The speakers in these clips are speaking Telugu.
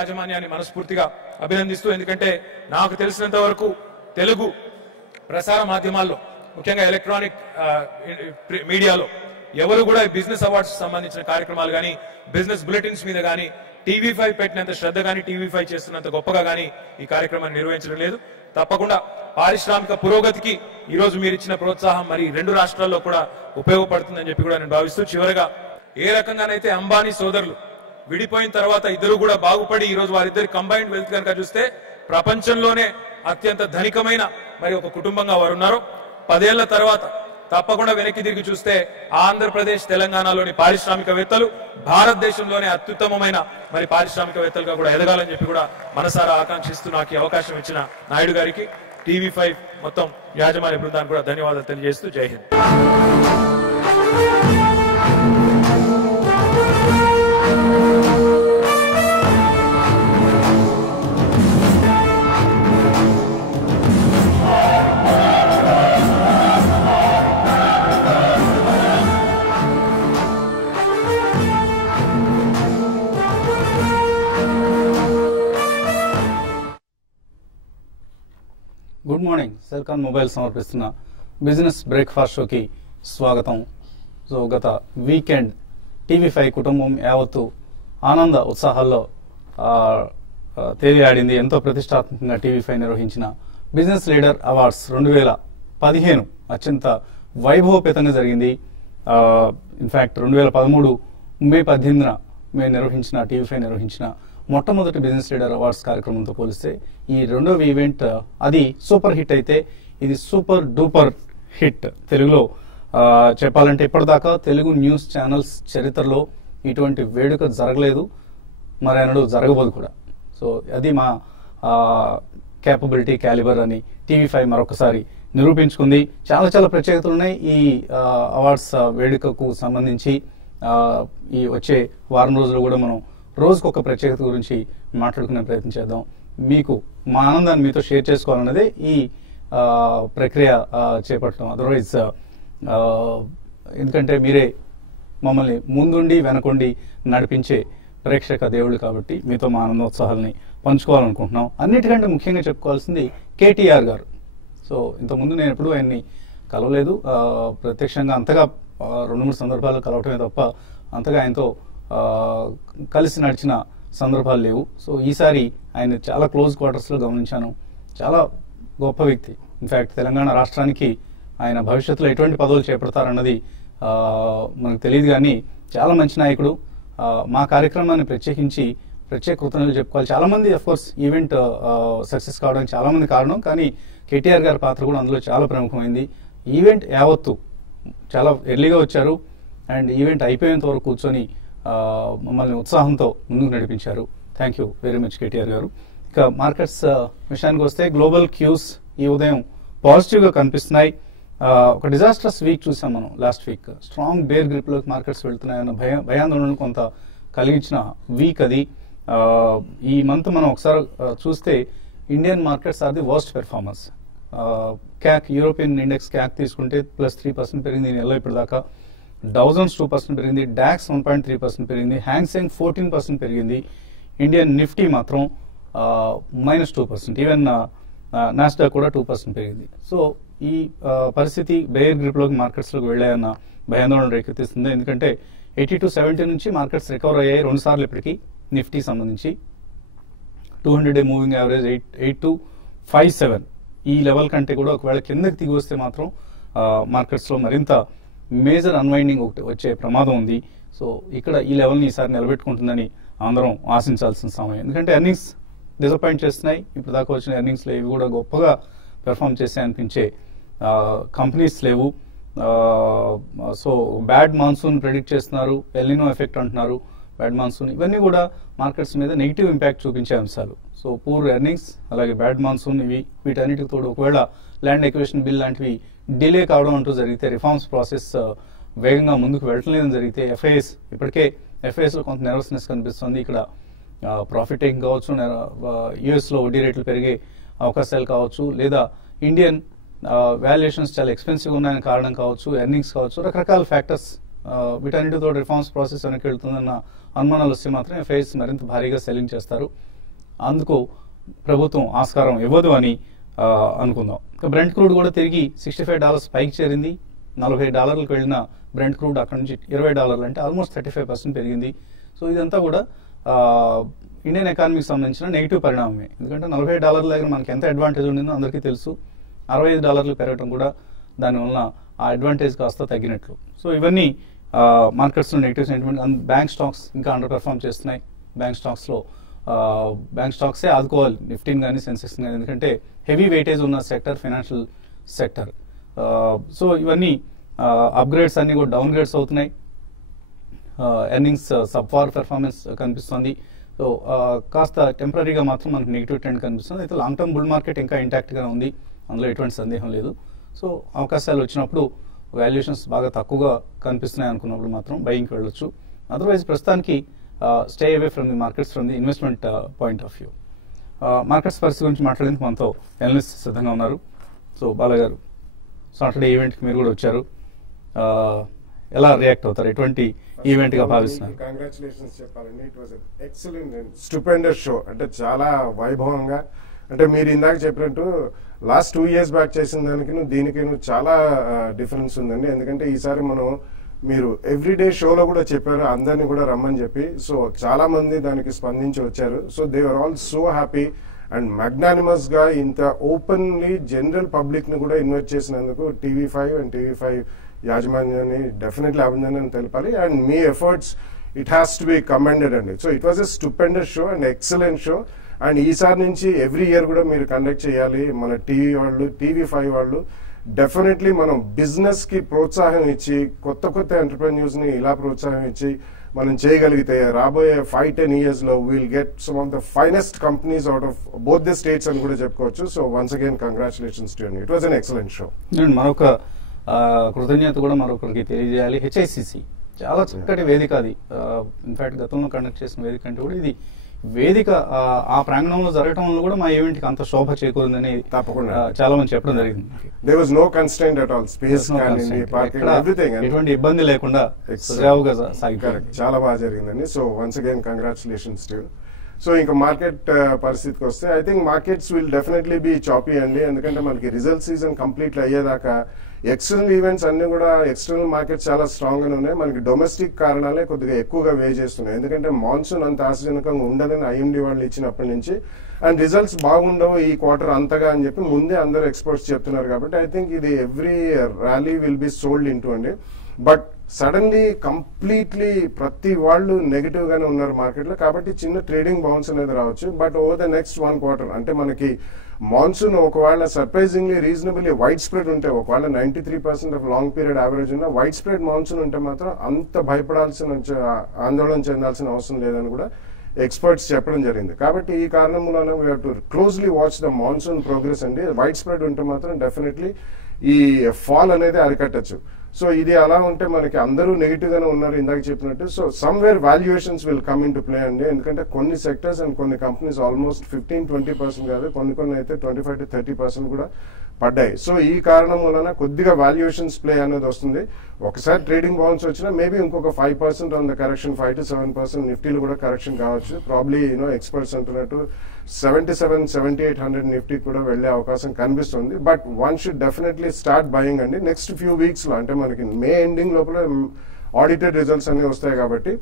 యాజమాన్యాన్ని మనస్ఫూర్తిగా అభినందిస్తూ, ఎందుకంటే నాకు తెలిసినంత వరకు తెలుగు ప్రసార మాధ్యమాల్లో ముఖ్యంగా ఎలక్ట్రానిక్ మీడియాలో ఎవరు కూడా బిజినెస్ అవార్డ్స్ సంబంధించిన కార్యక్రమాలు కానీ బిజినెస్ బులెటిన్స్ మీద కానీ TV5 పెట్టినంత శ్రద్ధ కానీ TV5 చేస్తున్నంత గొప్పగా కానీ ఈ కార్యక్రమాన్ని నిర్వహించడం లేదు. తప్పకుండా పారిశ్రామిక పురోగతికి ఈ రోజు మీరు ఇచ్చిన ప్రోత్సాహం మరి రెండు రాష్ట్రాల్లో కూడా ఉపయోగపడుతుందని చెప్పి కూడా నేను భావిస్తూ, చివరగా ఏ రకంగానైతే అంబానీ సోదరులు విడిపోయిన తర్వాత ఇద్దరు కూడా బాగుపడి ఈ రోజు వారిద్దరి కంబైన్డ్ వెల్త్ కనుక చూస్తే ప్రపంచంలోనే అత్యంత ధనికమైన మరి ఒక కుటుంబంగా వారు ఉన్నారు. 10 ఏళ్ల తర్వాత తప్పకుండా వెనక్కి తిరిగి చూస్తే ఆంధ్రప్రదేశ్ తెలంగాణలోని పారిశ్రామికవేత్తలు భారతదేశంలోనే అత్యుత్తమమైన మరి పారిశ్రామికవేత్తలుగా కూడా ఎదగాలని చెప్పి కూడా మనసారా ఆకాంక్షిస్తూ నాకు ఈ అవకాశం ఇచ్చిన నాయుడు గారికి, TV5 మొత్తం యాజమాన్య బృందానికి కూడా ధన్యవాదాలు తెలియజేస్తూ జై Hind. Good morning. Celkon mobile సమర్పిస్తున్న బిజినెస్ బ్రేక్ఫాస్ట్ షోకి స్వాగతం. సో గత వీకెండ్ TV5 కుటుంబం యావత్తు ఆనంద ఉత్సాహాల్లో తేలియాడింది. ఎంతో ప్రతిష్టాత్మకంగా TV5 నిర్వహించిన బిజినెస్ లీడర్ అవార్డ్స్ 2015 అత్యంత వైభవపేతంగా జరిగింది. ఇన్ఫాక్ట్ 2013 మే 18న మేము నిర్వహించిన TV5 నిర్వహించిన మొట్టమొదటి బిజినెస్ లీడర్ అవార్డ్స్ కార్యక్రమంతో పోలిస్తే ఈ రెండవ ఈవెంట్ అది సూపర్ హిట్ అయితే ఇది సూపర్ డూపర్ హిట్. తెలుగులో చెప్పాలంటే ఇప్పటిదాకా తెలుగు న్యూస్ ఛానల్స్ చరిత్రలో ఇటువంటి వేడుక జరగలేదు, మరి అనడు జరగబోదు కూడా. సో అది మా క్యాపబిలిటీ క్యాలిబర్ అని TV5 మరొకసారి నిరూపించుకుంది. చాలా చాలా ప్రత్యేకతలు ఉన్నాయి ఈ అవార్డ్స్ వేడుకకు సంబంధించి. ఈ వచ్చే వారం రోజులు కూడా మనం రోజుకొక ప్రత్యేకత గురించి మాట్లాడుకునే ప్రయత్నం చేద్దాం. మీకు మా ఆనందాన్ని మీతో షేర్ చేసుకోవాలన్నదే ఈ ప్రక్రియ చేపట్టడం. అదర్వైజ్ ఎందుకంటే మీరే మమ్మల్ని ముందుండి వెనకుండి నడిపించే ప్రేక్షక దేవుళ్ళు కాబట్టి మీతో మా ఆనందోత్సాహాలని పంచుకోవాలనుకుంటున్నాం. అన్నిటికంటే ముఖ్యంగా చెప్పుకోవాల్సింది KTR గారు. సో ఇంతకుముందు నేను ఎప్పుడూ ఆయన్ని కలవలేదు, ప్రత్యక్షంగా అంతగా 2-3 సందర్భాలు కలవటమే తప్ప అంతగా ఆయనతో కలిసి నడిచిన సందర్భాలు లేవు. సో ఈసారి ఆయన చాలా క్లోజ్ క్వార్టర్స్లో గమనించాను. చాలా గొప్ప వ్యక్తి. ఇన్ఫ్యాక్ట్ తెలంగాణ రాష్ట్రానికి ఆయన భవిష్యత్తులో ఎటువంటి పదవులు చేపడతారన్నది మనకు తెలియదు, కానీ చాలా మంచి నాయకుడు. మా కార్యక్రమాన్ని ప్రత్యేకించి ప్రత్యేక కృతజ్ఞతలు చెప్పుకోవాలి. చాలా మంది అఫ్కోర్స్ ఈవెంట్ సక్సెస్ కావడానికి చాలా మంది కారణం, కానీ KTR గారి పాత్ర కూడా అందులో చాలా ప్రముఖమైంది. ఈవెంట్ యావత్తు చాలా ఎర్లీగా వచ్చారు అండ్ ఈవెంట్ అయిపోయేంత వరకు కూర్చొని మమ్మల్ని ఉత్సాహంతో ముందుకు నడిపించారు. Thank you very much KTR గారు. ఇక మార్కెట్స్ విషయానికి వస్తే గ్లోబల్ క్యూస్ ఈ ఉదయం పాజిటివ్గా కనిపిస్తున్నాయి. ఒక డిజాస్టర్స్ వీక్ చూసాం మనం లాస్ట్ వీక్. స్ట్రాంగ్ బేర్ గ్రిప్లోకి మార్కెట్స్ వెళ్తున్నాయన్న భయాందోళనను కొంత కలిగించిన వీక్ అది. ఈ మంత్ మనం ఒకసారి చూస్తే Indian markets are the worst performance. CAC European index CAC తీసుకుంటే +3% పెరిగింది నెలలో ఇప్పటిదాకా. డౌజన్స్ 2% పెరిగింది, డాక్స్ 1.3% పెరిగింది, హ్యాంగ్సెంగ్ 14% పెరిగింది, ఇండియన్ నిఫ్టీ మాత్రం -2%, ఈవెన్ నాస్డాక్ కూడా 2% పెరిగింది. సో ఈ పరిస్థితి బేర్ గ్రిప్లోకి మార్కెట్స్లోకి వెళ్ళాయన్న భయాందోళన రేకెత్తిస్తుంది. ఎందుకంటే 80 to 70 నుంచి మార్కెట్స్ రికవర్ అయ్యాయి 2 సార్లు ఇప్పటికీ. నిఫ్టీ సంబంధించి 200-డే మూవింగ్ యావరేజ్ 8257 ఈ లెవెల్ కంటే కూడా ఒకవేళ కిందకి దిగి వస్తే మాత్రం మార్కెట్స్లో మరింత మేజర్ అన్వైండింగ్ ఒకటి వచ్చే ప్రమాదం ఉంది. సో ఇక్కడ ఈ లెవెల్ని ఈసారి నిలబెట్టుకుంటుందని అందరం ఆశించాల్సిన సమయం. ఎందుకంటే ఎర్నింగ్స్ డిసప్పాయింట్ చేస్తున్నాయి. ఇప్పుడు దాకా వచ్చిన ఎర్నింగ్స్లో ఇవి కూడా గొప్పగా పెర్ఫామ్ చేసే అనిపించే కంపెనీస్ లేవు. సో బ్యాడ్ మాన్సూన్ ప్రెడిక్ట్ చేస్తున్నారు, ఎల్నినో ఎఫెక్ట్ అంటున్నారు, బ్యాడ్ మాన్సూన్, ఇవన్నీ కూడా మార్కెట్స్ మీద నెగిటివ్ ఇంపాక్ట్ చూపించే అంశాలు. సో పూర్ ఎర్నింగ్స్ అలాగే బ్యాడ్ మాన్సూన్ వీటన్నిటికి తోడు ఒకవేళ ల్యాండ్ ఎక్విజిషన్ బిల్ లాంటివి డిలే కావడం అంటూ జరిగితే, రిఫార్మ్స్ ప్రాసెస్ వేగంగా ముందుకు వెళ్ళటం లేదని జరిగితే, ఇప్పటికే ఎఫ్ఐఎస్లో కొంత నెర్వస్నెస్ కనిపిస్తుంది. ఇక్కడ ప్రాఫిట్ టేకింగ్ కావచ్చు, యూఎస్లో వడ్డీ రేట్లు పెరిగే అవకాశాలు కావచ్చు, లేదా ఇండియన్ వాల్యుయేషన్స్ చాలా ఎక్స్పెన్సివ్ ఉన్నాయని కారణం కావచ్చు, ఎర్నింగ్స్ కావచ్చు, రకరకాల ఫ్యాక్టర్స్ వీటన్నిటితో రిఫార్మ్స్ ప్రాసెస్ వెనక్కి వెళ్తుందన్న అనుమానాలు వస్తే మాత్రం ఎఫ్ఐఎస్ మరింత భారీగా సెల్లింగ్ చేస్తారు. అందుకు ప్రభుత్వం ఆస్కారం ఇవ్వదు అని అనుకుందాం. ఇక బ్రెంట్ క్రూడ్ కూడా తిరిగి $65 పైకి చేరింది. $40 వెళ్ళిన బ్రెంట్ క్రూడ్ అక్కడ నుంచి $20 అంటే ఆల్మోస్ట్ 35% పెరిగింది. సో ఇదంతా కూడా ఇండియన్ ఎకానమీకి సంబంధించిన నెగిటివ్ పరిణామమే. ఎందుకంటే $40 దగ్గర మనకి ఎంత అడ్వాంటేజ్ ఉండిందో అందరికీ తెలుసు. $65 పెరగడం కూడా దానివల్ల ఆ అడ్వాంటేజ్ కాస్త తగ్గినట్లు. సో ఇవన్నీ మార్కెట్స్లో నెగిటివ్ సెంటిమెంట్. బ్యాంక్ స్టాక్స్ ఇంకా అండర్ పెర్ఫార్మ్ చేస్తున్నాయి. బ్యాంక్ స్టాక్సే ఆదుకోవాలి నిఫ్టీని కానీ సెన్సెక్స్ కానీ, ఎందుకంటే హెవీ వెయిటేజ్ ఉన్న సెక్టర్ ఫైనాన్షియల్ సెక్టర్. సో ఇవన్నీ అప్గ్రేడ్స్ అన్ని కూడా డౌన్ గ్రేడ్స్ అవుతున్నాయి. ఎర్నింగ్స్ సబ్ఫార్ పెర్ఫార్మెన్స్ కనిపిస్తుంది. సో కాస్త టెంపరీగా మాత్రం మనకు నెగిటివ్ ట్రెండ్ కనిపిస్తుంది. అయితే లాంగ్ టర్మ్ బుల్ మార్కెట్ ఇంకా ఇంటాక్ట్గా ఉంది, అందులో ఎటువంటి సందేహం లేదు. సో అవకాశాలు వచ్చినప్పుడు వాల్యుయేషన్స్ బాగా తక్కువగా కనిపిస్తున్నాయి అనుకున్నప్పుడు మాత్రం బయింగ్కి వెళ్ళొచ్చు. అదర్వైజ్ ప్రస్తుతానికి stay away from the markets from the investment point of view. Markets పరిస్థితి గురించి మాట్లాడేందుకు మనతో ఎనలిస్ట్ సిద్ధంగా ఉన్నారు. సో బాలగారు, సాటర్డే ఈవెంట్కి మీరు కూడా వచ్చారు, ఎలా రియాక్ట్ అవుతారు? ఎటువంటి ఈవెంట్ గా భావిస్తున్నారు? కంగ్రాచులేషన్స్ చెప్పాలండి. It was excellent and stupendous show. అంటే చాలా వైభవంగా, అంటే మీరు ఇందాక చెప్పినట్టు లాస్ట్ 2 years బ్యాక్ చేసిన దానికి దీనికి చాలా డిఫరెన్స్ ఉందండి. ఎందుకంటే ఈసారి మనం మీరు ఎవ్రీడే షోలో కూడా చెప్పారు అందరినీ కూడా రమ్మని చెప్పి. సో చాలా మంది దానికి స్పందించి వచ్చారు. So they are all so happy and magnanimous గా ఇంత ఓపెన్లీ జనరల్ పబ్లిక్ ని కూడా ఇన్వైట్ చేసినందుకు TV5 అండ్ TV5 యాజమాన్యాన్ని డెఫినెట్లీ అభినందనలు తెలపాలి. అండ్ మీ efforts it has to be commended అండి. So it was a stupendous show and excellent show. And ఈసారి నుంచి ఎవ్రీ ఇయర్ కూడా మీరు కండక్ట్ చేయాలి. మన టీవీ వాళ్ళు, TV5 వాళ్ళు డెఫినెట్లీ మనం బిజినెస్ కి ప్రోత్సాహం ఇచ్చి కొత్త ఎంటర్ప్రెన్యూర్స్ ని ఇలా ప్రోత్సాహం ఇచ్చి మనం చేయగలిగితే రాబోయే 5-10 years లో will get some of the finest companies out of both the states అని కూడా చెప్పుకోవచ్చు. So once again congratulations to you. It was an excellent show. మరొక కృతజ్ఞత కూడా మరొకరికి తెలియజేయాలి. HICC చాలా చక్కటి వేదిక అది. ఇన్ఫాక్ట్ గతంలో కండక్ట్ చేసిన వేదిక అంటే కూడా ఇది వేదిక ఆ ప్రాంగణంలో జరగడం వల్ల కూడా మా ఈవెంట్ కి అంత శోభ చేకూరిందని తప్పకుండా చాలా మంది చెప్పడం జరిగింది. There was no constraint at all. Space కానీ parking everything ఎటువంటి ఇబ్బంది లేకుండా సజావుగా సాగిపోయింది. చాలా బాగా జరిగిందండి. So once again congratulations to. So ఇంకా మార్కెట్ పరిస్థితికి వస్తే I think markets will definitely be choppy అండి. ఎందుకంటే మనకి రిజల్ట్ సీజన్ కంప్లీట్ అయ్యేదాకా ఎక్స్టర్నల్ ఈవెంట్స్ అన్ని కూడా ఎక్స్టర్నల్ మార్కెట్ చాలా స్ట్రాంగ్ గా ఉన్నాయి. మనకి డొమెస్టిక్ కారణాలే కొద్దిగా ఎక్కువగా వే చేస్తున్నాయి. ఎందుకంటే మాన్సూన్ అంత ఆశాజనకంగా ఉండదని IMD వాళ్ళు ఇచ్చినప్పటి నుంచి అండ్ రిజల్ట్స్ బాగుండవు ఈ క్వార్టర్ అంతగా అని చెప్పి ముందే అందరు ఎక్స్పర్ట్స్ చెప్తున్నారు. కాబట్టి ఐ థింక్ ఇది every rally will be sold into అండి. బట్ సడన్లీ కంప్లీట్లీ ప్రతి వాళ్ళు నెగిటివ్ గానే ఉన్నారు మార్కెట్ లో. కాబట్టి చిన్న ట్రేడింగ్ బౌన్స్ అనేది రావచ్చు. But over the next 1 quarter అంటే మనకి మాన్సూన్ ఒకవేళ సర్ప్రైజింగ్లీ రీజనబుల్లీ వైడ్ స్ప్రెడ్ ఉంటే, ఒకవేళ 93% ఆఫ్ లాంగ్ పీరియడ్ యావరేజ్ ఉన్న వైడ్ స్ప్రెడ్ మాన్సూన్ ఉంటే మాత్రం అంత భయపడాల్సిన ఆందోళన చెందాల్సిన అవసరం లేదని కూడా ఎక్స్పర్ట్స్ చెప్పడం జరిగింది. కాబట్టి ఈ కారణం వలన we have to closely watch the monsoon progress అండి. వైడ్ స్ప్రెడ్ ఉంటే మాత్రం డెఫినెట్లీ ఈ ఫాల్ అనేది అరికట్టచ్చు. సో ఇది అలా ఉంటే మనకి అందరూ నెగిటివ్ గానే ఉన్నారు ఇందాక చెప్పినట్టు. So somewhere valuations will come in to play అండి. ఎందుకంటే కొన్ని సెక్టర్స్ అండ్ కొన్ని కంపెనీస్ ఆల్మోస్ట్ 15-20% కాదు, కొన్ని అయితే 25-30% కూడా పడ్డాయి. సో ఈ కారణం వలన కొద్దిగా వాల్యుయేషన్స్ ప్లే అనేది వస్తుంది. ఒకసారి ట్రేడింగ్ బౌన్స్ వచ్చినా మేబీ ఇంకొక 5% ఆన్ ద కరెక్షన్, 5-7% నిఫ్టీలు కూడా కరెక్షన్ కావచ్చు. ప్రాబ్లీ ఎక్స్పర్ట్స్ అంటున్నట్టు 77-7800 నిఫ్టీ కూడా వెళ్లే అవకాశం కనిపిస్తుంది. But one should definitely start buying అండి నెక్స్ట్ ఫ్యూ వీక్స్ లో. అంటే మనకి మే ఎండింగ్ లోపల ఆడిటెడ్ రిజల్ట్స్ అన్ని వస్తాయి కాబట్టి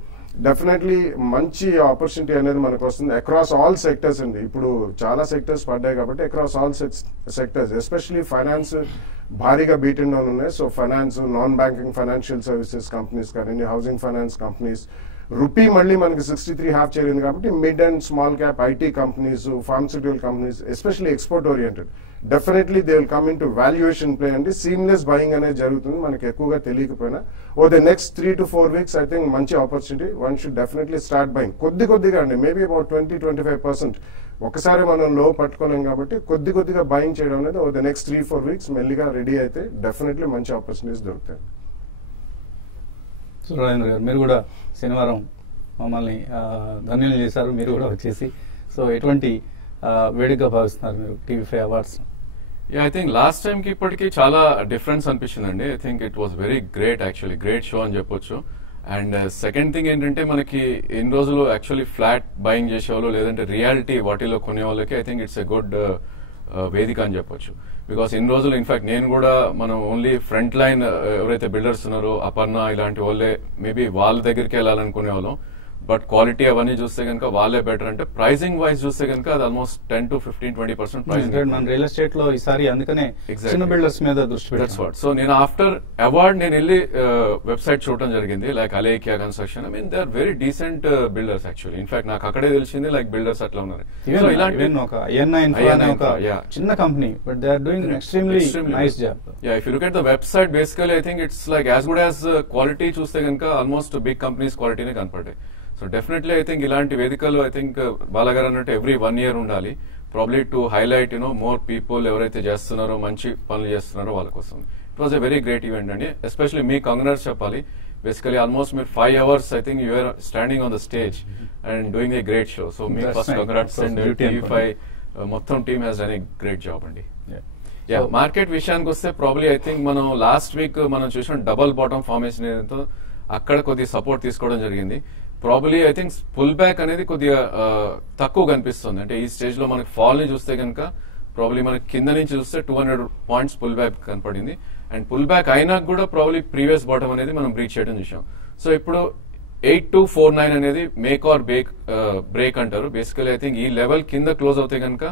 డెఫినెట్లీ మంచి ఆపర్చునిటీ అనేది మనకు వస్తుంది అక్రాస్ ఆల్ సెక్టర్స్ అండి. ఇప్పుడు చాలా సెక్టర్స్ పడ్డాయి కాబట్టి across all sectors especially finance భారీగా బీట్ అండ్ డౌన్ ఉన్నాయి. So finance, non banking financial services companies కానీ, హౌసింగ్ ఫైనాన్స్ కంపెనీస్, రూపీ మళ్ళీ మనకి 63.5 చేరింది కాబట్టి mid and small cap IT companies, pharmaceutical companies especially export oriented definitely they will come in to valuation play అండి. సీమ్లెస్ బయింగ్ అనేది జరుగుతుంది మనకి ఎక్కువగా తెలియకపోయినా. Oh the next 3 to 4 weeks I think మంచి opportunity. One should definitely start buying కొద్దిగా అండి. Maybe about 20-25%. ఒకసారి మనం లో పట్టుకోలేం కాబట్టి కొద్దిగా బయింగ్ చేయడం అనేది ఓ ద నెక్స్ట్ 3-4 weeks మెల్లిగా రెడీ అయితే డెఫినెట్లీ మంచి ఆపర్చునిటీస్ దొరుకుతాయి. రాజేంద్ర గారు, మీరు కూడా శనివారం మమ్మల్ని ధన్యులు చేశారు, మీరు కూడా వచ్చేసి. సో ఎటువంటి వేడుకగా భావిస్తున్నారు మీరు TV5 awards? I think last time కి ఇప్పటికి చాలా డిఫరెన్స్ అనిపించిందండి. I think it was very great, actually great show అని చెప్పొచ్చు. అండ్ సెకండ్ థింగ్ ఏంటంటే మనకి ఎన్ని రోజులు యాక్చువల్లీ ఫ్లాట్ బయింగ్ చేసేవాళ్ళు లేదంటే రియాలిటీ వాటిలో కొనే వాళ్ళకి I think it's a good వేదిక అని చెప్పొచ్చు. బికాస్ ఇన్ని రోజులు ఇన్ఫాక్ట్ నేను కూడా మనం ఓన్లీ ఫ్రంట్ లైన్ ఎవరైతే బిల్డర్స్ ఉన్నారో అపర్ణ ఇలాంటి వాళ్ళే మేబీ వాళ్ళ దగ్గరికి వెళ్ళాలనుకునే వాళ్ళం. బట్ క్వాలిటీ అవన్నీ చూస్తే కనుక వాళ్ళే బెటర్. అంటే ప్రైసింగ్ వైజ్ చూస్తే కనుక అది ఆల్మోస్ట్ 10 to 15-20% ప్రైసింగ్ మన రియల్ ఎస్టేట్ లో ఈసారి అందుకనే చిన్న బిల్డర్స్ మీద దృష్టి పెట్టారు. సో నేను ఆఫ్టర్ అవార్డ్ నేను వెళ్ళి వెబ్సైట్ చూడటం జరిగింది, like Alekhya construction. I mean they are very decent builders actually. In fact నాకు అక్కడే తెలిసింది లైక్ బిల్డర్స్ అట్లా ఉన్నారు. చిన్న company but they are doing extremely nice job. Yeah, if you look at the website basically I think it's like as good as quality చూస్తే కనుక ఆల్మోస్ట్ బిగ్ కంపెనీస్ క్వాలిటీనే కనపడ్డాయి. సో డెఫినెట్లీ ఐ థింక్ ఇలాంటి వేదికలు ఐ థింక్ బాలగారు అన్నట్టు ఎవ్రీ 1 year ఉండాలి, probably to highlight more people ఎవరైతే చేస్తున్నారో మంచి పనులు చేస్తున్నారో వాళ్ళ కోసం. It was a very great event అండి. ఎస్పెషల్లీ మీ కంగ్రాట్స్ చెప్పాలి. బేసికలీ ఆల్మోస్ట్ మీరు 5 hours I think you are standing on the stage and doing a great show. So మీ ఫస్ట్ కంగ్రాట్స్ అండ్ TV5 మొత్తం team has done a great job అండి. యా, మార్కెట్ విషయానికి వస్తే ప్రాబ్లీ ఐ థింక్ మనం లాస్ట్ వీక్ మనం చూసిన డబల్ బాటమ్ ఫార్మేషన్ ఏదైతే అక్కడ కొద్దిగా సపోర్ట్ తీసుకోవడం జరిగింది. Probably I think pull back అనేది కొద్దిగా తక్కువ కనిపిస్తుంది. అంటే ఈ స్టేజ్ లో మనకి ఫాల్ ని చూస్తే కనుక ప్రాబ్లీ మనకి కింద నుంచి చూస్తే 200 points పుల్ బ్యాక్ కనపడింది. అండ్ పుల్ బ్యాక్ అయినా కూడా ప్రాబ్లీ ప్రీవియస్ బాటమ్ అనేది మనం బ్రీచ్ చేయడం చూసాం. సో ఇప్పుడు 8249 అనేది మేక్ ఆర్ బ్రేక్ అంటారు. బేసికలీ ఐ థింక్ ఈ లెవెల్ కింద క్లోజ్ అవుతే కనుక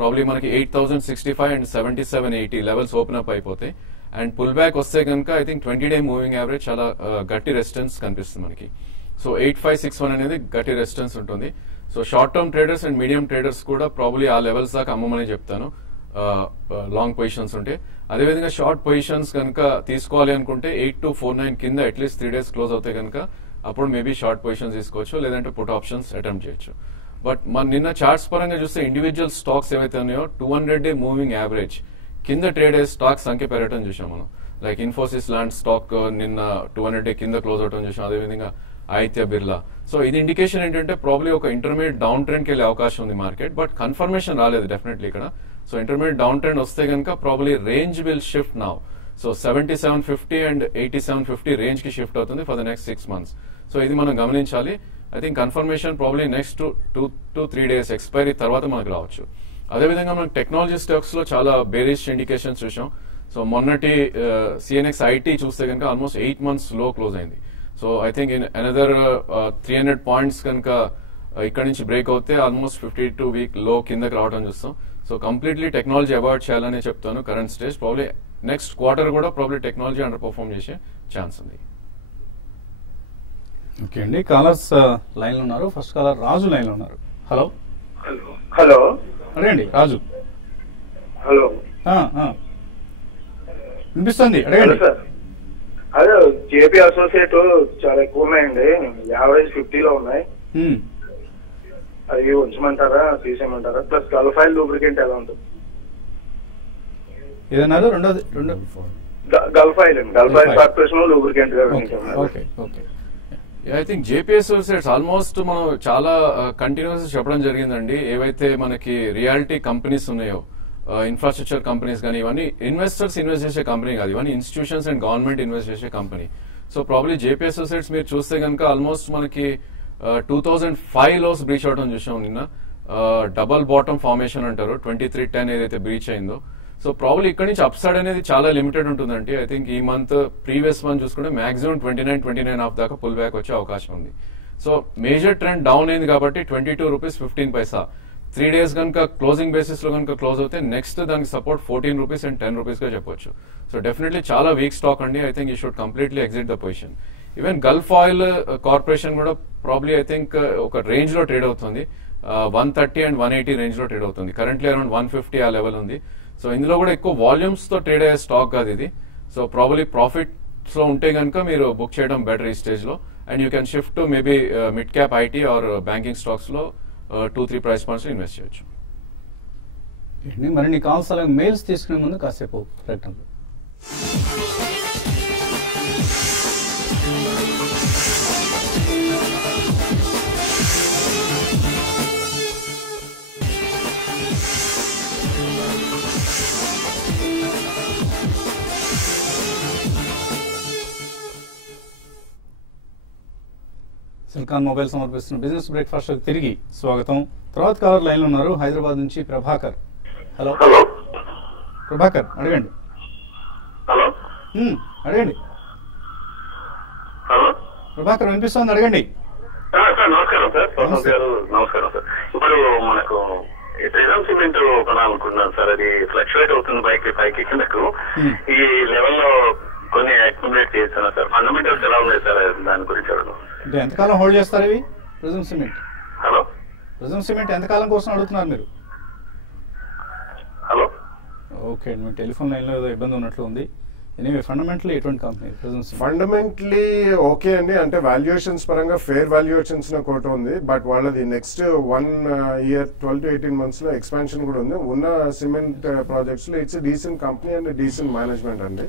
ప్రాబ్లీ మనకి 8065 అండ్ 7780 లెవెల్స్ ఓపెన్ అప్ అయిపోతాయి. అండ్ పుల్ బ్యాక్ వస్తే కనుక I think 20-day moving average చాలా గట్టి రెసిస్టెన్స్ కనిపిస్తుంది మనకి. సో 8561 అనేది గట్టి రెసిస్టెన్స్ ఉంటుంది. So short term traders and medium traders కూడా ప్రాబ్లీ ఆ లెవెల్స్ దాకా అమ్మమని చెప్తాను లాంగ్ పొజిషన్స్ ఉంటే. అదేవిధంగా షార్ట్ పొజిషన్స్ కనుక తీసుకోవాలి అనుకుంటే 8249 కింద అట్లీస్ట్ 3 days క్లోజ్ అవుతాయి కనుక అప్పుడు మేబీ షార్ట్ పొజిషన్స్ తీసుకోవచ్చు, లేదంటే పుట్ ఆప్షన్స్ అటెంప్ట్ చేయొచ్చు. బట్ మన నిన్న చార్ట్స్ పరంగా చూస్తే ఇండివిజువల్ స్టాక్స్ ఏవైతే ఉన్నాయో 200-day మూవింగ్ యావరేజ్ కింద ట్రేడ్ అయ్యే స్టాక్ సంఖ్య పెరగటం చూసాం మనం. లైక్ ఇన్ఫోసిస్ లాంటి స్టాక్ నిన్న 200-day కింద క్లోజ్ అవటం చూసాం. అదేవిధంగా ఆదిత్య బిర్లా. సో ఇది ఇండికేషన్ ఏంటంటే ప్రాబ్లీ ఒక ఇంటర్మీడియట్ డౌన్ ట్రెండ్ కి వెళ్ళే అవకాశం ఉంది మార్కెట్. బట్ కన్ఫర్మేషన్ రాలేదు డెఫినెట్లీ ఇక్కడ. సో ఇంటర్మీడియట్ డౌన్ ట్రెండ్ వస్తే కనుక probably range will shift now. So 7750 and 8750 range కి షిఫ్ట్ అవుతుంది for the next 6 months. So ఇది మనం గమనించాలి. I think confirmation probably next 2 to 3 days expiry తర్వాత మనకు రావచ్చు. అదేవిధంగా మనం టెక్నాలజీ స్టాక్స్ లో చాలా బేరిష్ ఇండికేషన్స్ చూసాం. సో మొన్నటి CNX IT చూస్తే కనుక ఆల్మోస్ట్ 8 months లో క్లోజ్ అయింది. So I think in another 300 points కనుక ఇక్కడ నుంచి బ్రేక్ అవుతే ఆల్మోస్ట్ 52-week లో కిందకి రావడం చూస్తాం. సో కంప్లీట్లీ టెక్నాలజీ అవాయిడ్ చేయాలని చెప్తాను current stage. Probably next quarter కూడా ప్రాబ్లీ టెక్నాలజీ అండర్ పర్ఫార్మ్ చేసే ఛాన్స్ ఉంది. ఓకే అండి, కాలర్స్ లైన్ లో ఉన్నారు. ఫస్ట్ కాలర్ రాజు లైన్ లో ఉన్నారు. హలో హలో అడగండి రాజు. హలో వినిపిస్తుంది, అడగండి. అదే జేపీ అసోసియేట్ చాలా ఎక్కువ ఉన్నాయండి, యావరేజ్ 50లో ఉన్నాయి. అవి ఉంచమంటారా తీసేయమంటారా? ప్లస్ గల్ఫైల్ లూబ్రికెంట్ ఎలా ఉంటుంది? ఏదన్నారు రెండోది? Gulf Oil corporation lubricant. Okay okay. I think JP Associates almost మనం చాలా కంటిన్యూస్ చెప్పడం జరిగిందండి. ఏవైతే మనకి రియాలిటీ కంపెనీస్ ఉన్నాయో, ఇన్ఫ్రాస్ట్రక్చర్ కంపెనీస్ కానీ ఇవన్నీ ఇన్వెస్టర్స్ ఇన్వెస్ట్ చేసే కంపెనీ కాదు, ఇవన్నీ ఇన్స్టిట్యూషన్స్ అండ్ గవర్నమెంట్ ఇన్వెస్ట్ చేసే company. So probably JP Associates మీరు చూస్తే కనుక ఆల్మోస్ట్ మనకి 2005 లోస్ బ్రీచ్ అవడం చూసాం నిన్న. డబల్ బాటమ్ ఫార్మేషన్ అంటారు, 2310 ఏదైతే బ్రీచ్ అయిందో. సో ప్రాబ్లీ ఇక్కడ నుంచి అప్సైడ్ అనేది చాలా లిమిటెడ్ ఉంటుందండి. ఐ థింక్ ఈ మంత్ ప్రీవియస్ మంత్ చూసుకుంటే మాక్సిమం 29 దాకా పుల్ బ్యాక్ వచ్చే అవకాశం ఉంది. సో మేజర్ ట్రెండ్ డౌన్ అయింది కాబట్టి 22 రూపీస్ 15 పైసా 3 days కనుక క్లోజింగ్ బేసిస్ లో కనుక క్లోజ్ అవుతే నెక్స్ట్ దానికి సపోర్ట్ 14 రూపీస్ అండ్ 10 రూపీస్ గా చెప్పొచ్చు. సో డెఫినెట్లీ చాలా వీక్ స్టాక్ అండి. I think you should completely exit the position. Even Gulf oil corporation కూడా ప్రాబ్లీ ఐ థింక్ ఒక రేంజ్ లో ట్రేడ్ అవుతుంది, 130 and 180 రేంజ్ లో ట్రేడ్ అవుతుంది. కరెంట్లీ అరౌండ్ 150 ఆ లెవెల్ ఉంది. సో ఇందులో కూడా ఎక్కువ వాల్యూమ్స్ తో ట్రేడ్ అయ్యే స్టాక్ కాదు ఇది. సో ప్రాబ్లీ ప్రాఫిట్స్ లో ఉంటే కనుక మీరు బుక్ చేయడం బెటర్ ఈ స్టేజ్ లో. And you can shift to maybe mid cap IT or banking stocks లో 2-3 ప్రైస్ పాయింట్స్ లో ఇన్వెస్ట్ చేయొచ్చు. మరి నీకు కావాల్సిన మెయిల్స్ తీసుకునే ముందు కాసేపు ప్రకటనలు. సిలికాన్ మొబైల్ సమర్పిస్తున్న బిజినెస్ బ్రేక్ఫాస్ట్ తిరిగి స్వాగతం. తర్వాత కాలర్ లైన్ లో ఉన్నారు హైదరాబాద్ నుంచి ప్రభాకర్. హలో హలో ప్రభాకర్, అడగండి. హలో అడగండి హలో ప్రభాకర్, వినిపిస్తోంది, అడగండి. సార్ నమస్కారం సార్. ప్రసాద్ గారు నమస్కారం సార్. ఇప్పుడు మనకు శ్రీరామ్ సిమెంట్ కొనాలనుకున్నాను సార్. అది ఫ్లక్చువేట్ అవుతుంది పైకి కిందకు. ఈ లెవెల్లో కొన్ని అక్యుములేట్ చేస్తున్నా సార్. ఫండమెంటల్స్ ఎలా ఉన్నాయి సార్ దాని గురించి అడుగుతున్నాను. అంటే ఎంతకాలం హోల్డ్ చేస్తారు ఇవి prism cement? Hello prism cement ఎంతకాలం కోసం అడుగుతున్నారు మీరు? హలో ఓకే, మీ టెలిఫోన్ లైన్ లో ఏదో ఇబ్బంది ఉన్నట్లు ఉంది. ఎనీవే ఫండమెంటలీ ఎటువంటి company prism cement? Fundamentally okay అండి. అంటే వాల్యుయేషన్స్ పరంగా ఫేర్ వాల్యుయేషన్స్ లో కోట ఉంది. బట్ వాళ్ళది నెక్స్ట్ 1 year 12 to 18 months లో ఎక్స్పాన్షన్ కూడా ఉంది. ఉన్న సిమెంట్ ప్రాజెక్ట్స్ లో it's decent company and decent management అండి.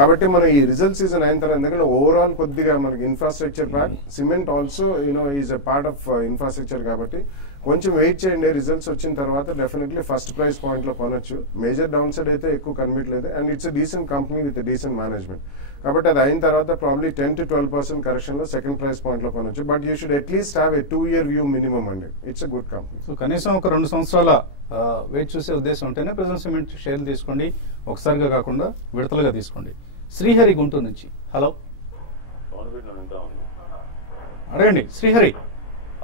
కాబట్టి మనం ఈ రిజల్ట్ సీజన్ అయిన తర్వాత, ఎందుకంటే ఓవరాల్ కొద్దిగా మనకి infrastructure back, cement also is a part of infrastructure. కాబట్టి కొంచెం వెయిట్ చేయండి. రిజల్ట్స్ వచ్చిన తర్వాత డెఫినెట్లీ ఫస్ట్ ప్రైస్ పాయింట్ లో కొనొచ్చు. మేజర్ డౌన్ సైడ్ అయితే ఎక్కువ కనిపించలేదు. And it's decent company with decent management. కాబట్టి అది అయిన తర్వాత ప్రాబ్లీ 10 to 12% కరెక్షన్ లో సెకండ్ ప్రైస్ పాయింట్ లో కొనొచ్చు. But you should at least have a 2 year view minimum అండి. It's a good company. So కనీసం ఒక 2 సంవత్సరాల వెయిట్ చూసే ఉద్దేశం ఉంటేనే ప్రిజమ్ సిమెంట్ షేర్లు తీసుకోండి. ఒకసారిగా కాకుండా విడతలుగా తీసుకోండి. శ్రీహరి గుంటూరు నుంచి. హలో అడగండి శ్రీహరి.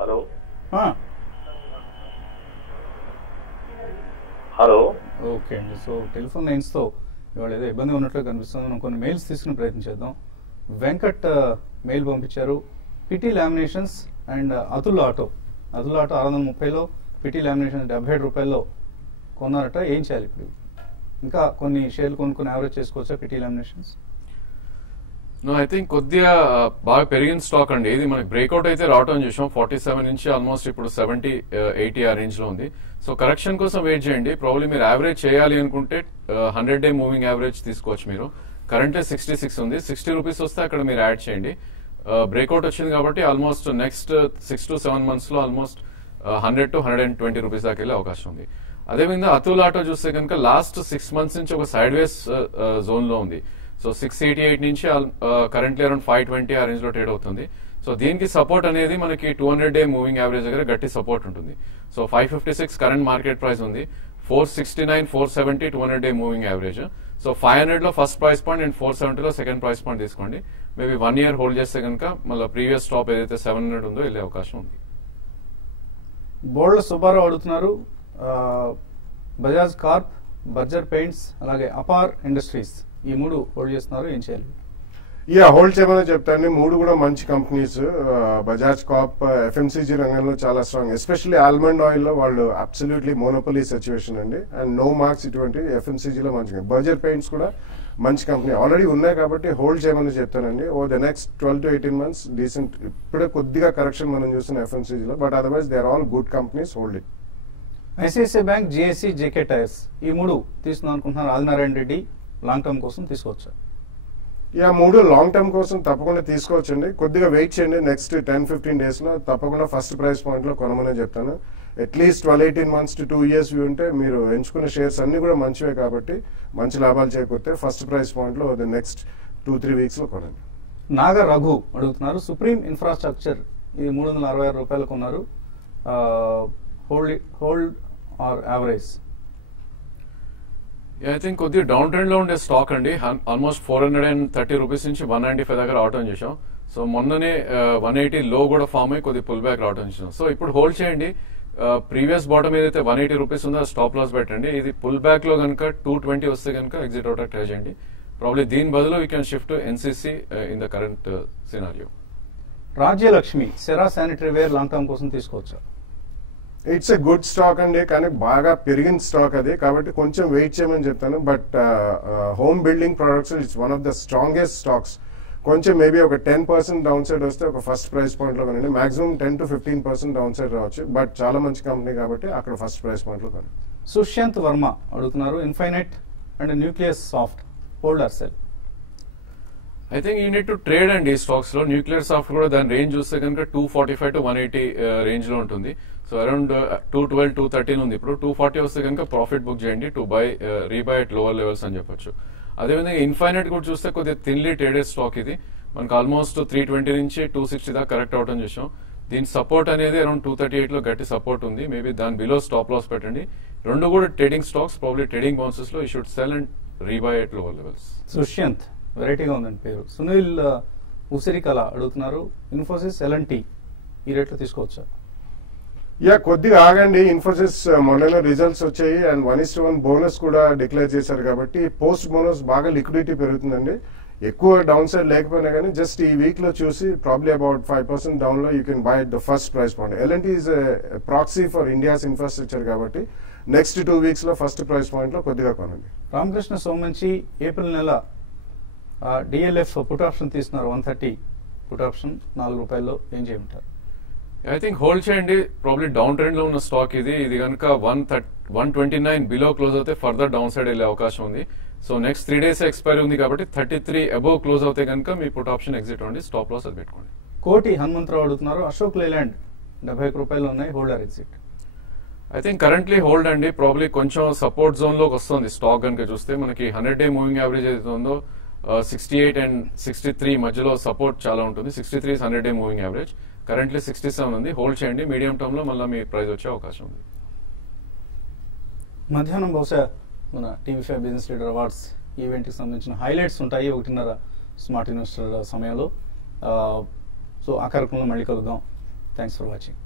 హలో ఆ, హలో ఓకే అండి. సో టెలిఫోన్ లైన్స్తో ఇవాళ ఏదో ఇబ్బంది ఉన్నట్లు కనిపిస్తుంది. మనం కొన్ని మెయిల్స్ తీసుకుని ప్రయత్నం చేద్దాం. వెంకట్ మెయిల్ పంపించారు. PT laminations and Atul auto 630లో, పిటి లామినేషన్స్ 77 రూపాయల్లో కొన్నారట. ఏం చేయాలి ఇప్పుడు? ఇంకా కొన్ని షేర్లు కొనుక్కొని యావరేజ్ చేసుకోవచ్చా Pitti laminations? No, I think కొద్దిగా బాగా పెరిగిన స్టాక్ అండి. ఇది మనకి బ్రేక్అవుట్ అయితే రావటం చూసాం. 47 నుంచి ఆల్మోస్ట్ ఇప్పుడు 70-80 ఆ రేంజ్ లో ఉంది. సో కరెక్షన్ కోసం వెయిట్ చేయండి. ప్రాబ్లీ మీరు యావరేజ్ చేయాలి అనుకుంటే 100-day మూవింగ్ యావరేజ్ తీసుకోవచ్చు మీరు. కరెంటే 66 ఉంది. 60 రూపీస్ వస్తే అక్కడ మీరు యాడ్ చేయండి. బ్రేక్అవుట్ వచ్చింది కాబట్టి ఆల్మోస్ట్ నెక్స్ట్ 6 to 7 months లో ఆల్మోస్ట్ 100 to 120 రూపీస్ దాకా వెళ్ళే అవకాశం ఉంది. అదేవిధంగా అతుల్ ఆటో చూస్తే కనుక లాస్ట్ 6 months నుంచి ఒక సైడ్ వేస్ జోన్ లో ఉంది. సో 688 నుంచి కరెంట్లీ అరౌండ్ 520 ఆ రేంజ్ లో ట్రేడ్ అవుతుంది. సో దీనికి సపోర్ట్ అనేది మనకి 200-day మూవింగ్ యావరేజ్ దగ్గర గట్టి సపోర్ట్ ఉంటుంది. సో 556 కరెంట్ మార్కెట్ ప్రైస్ ఉంది. 469, 470 200-day మూవింగ్ యావరేజ్. సో 500 లో ఫస్ట్ ప్రైస్ పాయింట్ అండ్ 470 లో సెకండ్ ప్రైస్ పాయింట్ తీసుకోండి. మేబీ 1 year హోల్డ్ చేస్తే కనుక మళ్ళీ ప్రీవియస్ స్టాప్ ఏదైతే 700 ఉందో వెళ్ళే అవకాశం ఉంది. బోల్డ్ సుబ్బారావు అడుగుతున్నారు. బజాజ్ కార్ప్, బర్జర్ పెయింట్స్, అలాగే అపార్ ఇండస్ట్రీస్ ఈ 3 హోల్డ్ చేస్తున్నారు. ఏం చేయాలి? హోల్డ్ చేయమని చెప్తాను. 3 కూడా మంచి కంపెనీస్. బజాజ్ కార్ప్ ఎఫ్ఎంసీజీ రంగంలో చాలా స్ట్రాంగ్. ఎస్పెషల్లీ ఆల్మండ్ ఆయిల్ లో వాళ్ళు అబ్సల్యూట్లీ మోనోపొలీ సిచ్యువేషన్ అండి. అండ్ నో మార్క్స్ ఇటువంటి ఎఫ్ఎంసీజీలో మంచిగా. బర్జర్ పెయింట్స్ కూడా మంచి కంపెనీ ఆల్రెడీ ఉన్నాయి కాబట్టి హోల్డ్ చేయమని చెప్తానండి. The next 12 to 18 months decent. ఇప్పుడే కొద్దిగా కరెక్షన్ మనం చూసిన ఎఫ్ఎంసీజీలో. But otherwise they are all good companies. Hold it. ICICI Bank, GSC, JK Tyres ఈ 3 తీసుకుందాం అనుకుంటున్నారు. ఆదినారాయణ రెడ్డి లాంగ్ టర్మ్ కోసం తీసుకోవచ్చా? 3 లాంగ్ టర్మ్ కోసం తప్పకుండా తీసుకోవచ్చండి. కొద్దిగా వెయిట్ చేయండి. నెక్స్ట్ 10-15 days లో తప్పకుండా ఫస్ట్ ప్రైస్ పాయింట్ లో కొనమనే చెప్తాను. At least 12-18 months to 2 years view ఉంటే మీరు ఎంచుకున్న షేర్స్ అన్ని కూడా మంచివే కాబట్టి మంచి లాభాలు చేకూరితే ఫస్ట్ ప్రైస్ పాయింట్ లో నెక్స్ట్ 2-3 weeks లో కొనండి. నాగ రఘు అడుగుతున్నారు. సుప్రీం ఇన్ఫ్రాస్ట్రక్చర్ ఇది 366 రూపాయలు కొన్నారు. Hold or average? I think కొద్దిగా డౌన్ ట్రెండ్ లో ఉండే స్టాక్ అండి. ఆల్మోస్ట్ 430 రూపీస్ నుంచి 195 దగ్గర రావటం చేసాం. సో మొన్ననే 180 లో కూడా ఫామ్ అయ్యి కొద్ది పుల్ బ్యాక్ రావటం చేసాం. సో ఇప్పుడు హోల్డ్ చేయండి. ప్రీవియస్ బాటమ్ ఏదైతే 180 రూపీస్ ఉందో స్టాప్ లాస్ పెట్టండి. ఇది పుల్ బ్యాక్ లో కనుక 220 వస్తే కనుక ఎగ్జిట్ అవుట్ ట్రై చేయండి. ప్రాబ్లీ దీని బదులు you can shift NCC in the current scenario. Rajyalakshmi, Cera sanitary ware long term కోసం తీసుకోవచ్చా? ఇట్స్ ఎ గుడ్ స్టాక్ అండి, కానీ బాగా పెరిగిన స్టాక్ అది కాబట్టి కొంచెం వెయిట్ చేయమని చెప్తాను. But home building products it's one of the strongest stocks. కొంచెం మేబీ ఒక 10% డౌన్ సైడ్ వస్తే ఒక ఫస్ట్ ప్రైస్ పాయింట్ లో కొనండి. మాక్సిమం 10 to 15% డౌన్ సైడ్ రావచ్చు. బట్ చాలా మంచి కంపెనీ కాబట్టి అక్కడ ఫస్ట్ ప్రైస్ పాయింట్ లో కొనండి. సుశాంత్ వర్మ అడుగుతున్నారు. Infinite and nucleus soft hold are cell? I think you need to trade అండి ఈ స్టాక్స్ లో. న్యూక్లియర్ సాఫ్ట్ కూడా దాని రేంజ్ చూస్తే కనుక 245 to 180 రేంజ్ లో ఉంటుంది. సో అరౌండ్ 212, 213 ఉంది. ఇప్పుడు 240 వస్తే కనుక ప్రాఫిట్ బుక్ చేయండి. To buy రీబై at lower levels అని చెప్పొచ్చు. అదేవిధంగా ఇన్ఫైనైట్ కూడా చూస్తే కొద్దిగా థిన్లీ ట్రేడెడ్ స్టాక్ ఇది. మనకు ఆల్మోస్ట్ 320 నుంచి 260 దాకా కరెక్ట్ అవటం చూసాం. దీని సపోర్ట్ అనేది అరౌండ్ 238 లో గట్టి సపోర్ట్ ఉంది. మేబీ దాని బిలో స్టాప్ లాస్ పెట్టండి. రెండు కూడా trading stocks, probably trading bounces లో you should sell and rebuy at lower levels. Sushyant వెరైటీగా ఉందండి పేరు. సునీల్ ఉసిరికల అడుగుతున్నారు, ఇన్ఫోసిస్ L&T ఈ రేట్లో తీసుకోవచ్చా? యా, కొద్దిగా ఆగండి. ఇన్ఫోసిస్ మొన్న రిజల్ట్స్ వచ్చాయి అండ్ 1:1 బోనస్ కూడా డిక్లేర్ చేశారు కాబట్టి పోస్ట్ బోనస్ బాగా లిక్విడిటీ పెరుగుతుందండి. ఎక్కువ డౌన్ సైడ్ లేకపోయినా కానీ జస్ట్ ఈ వీక్ లో చూసి ప్రాబ్లీ అబౌట్ 5% డౌన్ లో you can buy the first price point. L&T is proxy for India's infrastructure కాబట్టి నెక్స్ట్ 2 వీక్స్ లో ఫస్ట్ ప్రైస్ పాయింట్ లో కొద్దిగా కొనండి. రామకృష్ణ సోమంచి ఏప్రిల్ నెల DLF పుట్ ఆప్షన్ తీసుకున్నారు, 130 పుట్ ఆప్షన్ ₹4 ఏం చేయమంటారు? ఐ థింక్ హోల్డ్ చేయండి. ప్రాబ్లీ డౌన్ ట్రెండ్ లో ఉన్న స్టాక్ ఇది కనుక 129 బిలో క్లోజ్ అవుతే ఫర్దర్ డౌన్ సైడ్ వెళ్ళే అవకాశం ఉంది. సో నెక్స్ట్ 3 days ఎక్స్పైరీ ఉంది కాబట్టి 33 అబోవ్ క్లోజ్ అవుతే కనుక మీ పుట్ ఆప్షన్ ఎగ్జిట్ అవ్వండి, స్టాప్ లాస్ అది పెట్టుకోండి. కోటి హనుమంతరావు అడుగుతున్నారు, అశోక్ లేలాండ్ ₹71 ఉన్నాయి, holder exit? I think currently hold అండి. ప్రాబ్లీ కొంచెం సపోర్ట్ జోన్ లోకి వస్తుంది స్టాక్ కనుక చూస్తే. మనకి 100-day మూవింగ్ యావరేజ్ ఏదైతే ఉందో 68 and 63 మధ్యలో సపోర్ట్ చాలా ఉంటుంది. 63 is 100-day moving average. Currently 67 ఉంది. హోల్డ్ చేయండి. మీడియం టర్మ్ లో మళ్ళీ మీ ప్రైస్ వచ్చే అవకాశం ఉంది. మధ్యాహ్నం బహుశా మన TV5 బిజినెస్ లీడర్ అవార్డ్స్ ఈవెంట్కి సంబంధించిన హైలైట్స్ ఉంటాయి 1:30 స్మార్ట్ ఇన్వెస్టర్ సమయంలో. సో ఆ కార్యక్రమంలో మళ్ళీ కలుద్దాం. Thanks for watching.